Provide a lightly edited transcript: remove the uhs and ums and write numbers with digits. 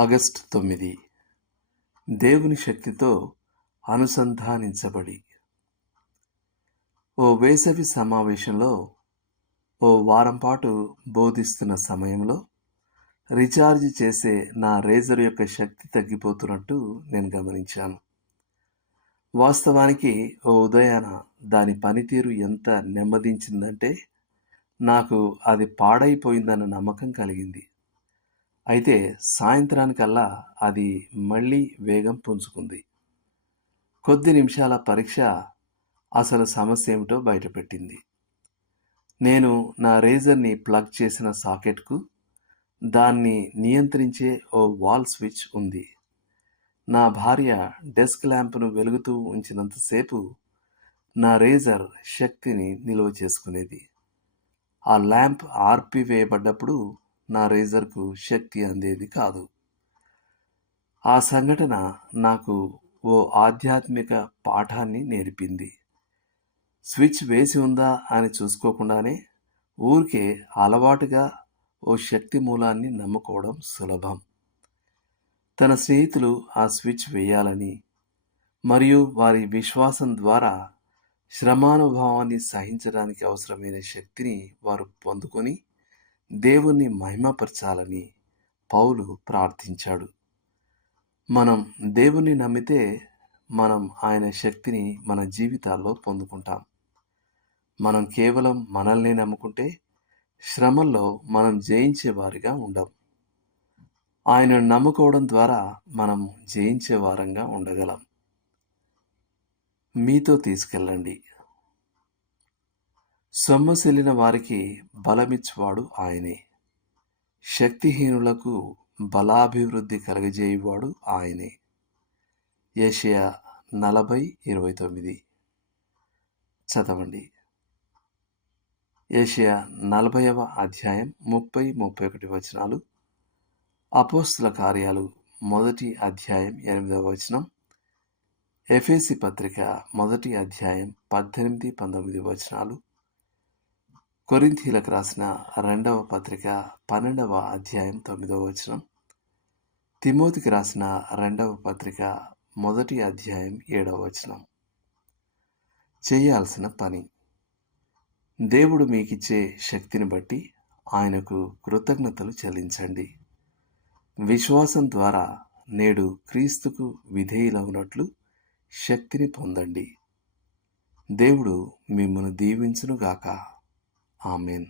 August 9. దేవుని శక్తితో అనుసంధానించబడి. ఓ వేసవి సమావేశంలో ఓ వారం పాటు బోధిస్తున్న సమయంలో రీఛార్జ్ చేసే నా రేజర్ యొక్క శక్తి తగ్గిపోతున్నట్టు నేను గమనించాను. వాస్తవానికి ఓ ఉదయాన దాని పనితీరు ఎంత నెమ్మదించిందంటే నాకు అది పాడైపోయిందన్న నమ్మకం కలిగింది. అయితే సాయంత్రానికల్లా అది మళ్ళీ వేగం పుంజుకుంది. కొద్ది నిమిషాల పరీక్ష అసలు సమస్య ఏమిటో బయటపెట్టింది. నేను నా రేజర్ని ప్లగ్ చేసిన సాకెట్కు దాన్ని నియంత్రించే ఓ వాల్ స్విచ్ ఉంది. నా భార్య డెస్క్ ల్యాంప్ను వెలుగుతూ ఉంచినంతసేపు నా రేజర్ శక్తిని నిల్వ చేసుకునేది. ఆ ల్యాంప్ ఆర్పివేయబడ్డప్పుడు నా రేజర్కు శక్తి అందేది కాదు. ఆ సంఘటన నాకు ఓ ఆధ్యాత్మిక పాఠాన్ని నేర్పింది. స్విచ్ వేసి ఉందా అని చూసుకోకుండానే ఊరికే అలవాటుగా ఓ శక్తి మూలాన్ని నమ్ముకోవడం సులభం. తన స్నేహితులు ఆ స్విచ్ వేయాలని మరియు వారి విశ్వాసం ద్వారా శ్రమానుభవాన్ని సహించడానికి అవసరమైన శక్తిని వారు పొందుకొని దేవుణ్ణి మహిమపరచాలని పౌలు ప్రార్థించాడు. మనం దేవుణ్ణి నమ్మితే మనం ఆయన శక్తిని మన జీవితాల్లో పొందుకుంటాం. మనం కేవలం మనల్ని నమ్ముకుంటే శ్రమల్లో మనం జయించే వారిగా ఉండం. ఆయనను నమ్ముకోవడం ద్వారా మనం జయించే వారంగా ఉండగలం. మీతో తీసుకెళ్ళండి. సొమ్మసిల్లిన వారికి బలమిచ్చువాడు ఆయనే. శక్తిహీనులకు బలాభివృద్ధి కలగజేయువాడు ఆయనే. యెషయా 40:29 చదవండి. యెషయా 40వ అధ్యాయం 30-31 వచనాలు. అపోస్తల కార్యాలు 1వ అధ్యాయం 8వ వచనం. ఎఫెసీ పత్రిక 1వ అధ్యాయం 18-19 వచనాలు. కొరింథీలకు రాసిన 2వ పత్రిక 12వ అధ్యాయం 9వ వచనం. తిమోతికి రాసిన 2వ పత్రిక 1వ అధ్యాయం 7వ వచనం. చేయాల్సిన పని. దేవుడు మీకిచ్చే శక్తిని బట్టి ఆయనకు కృతజ్ఞతలు చెల్లించండి. విశ్వాసం ద్వారా నేడు క్రీస్తుకు విధేయులవునట్లు శక్తిని పొందండి. దేవుడు మిమ్మల్ని దీవించునుగాక. ఆమేన్.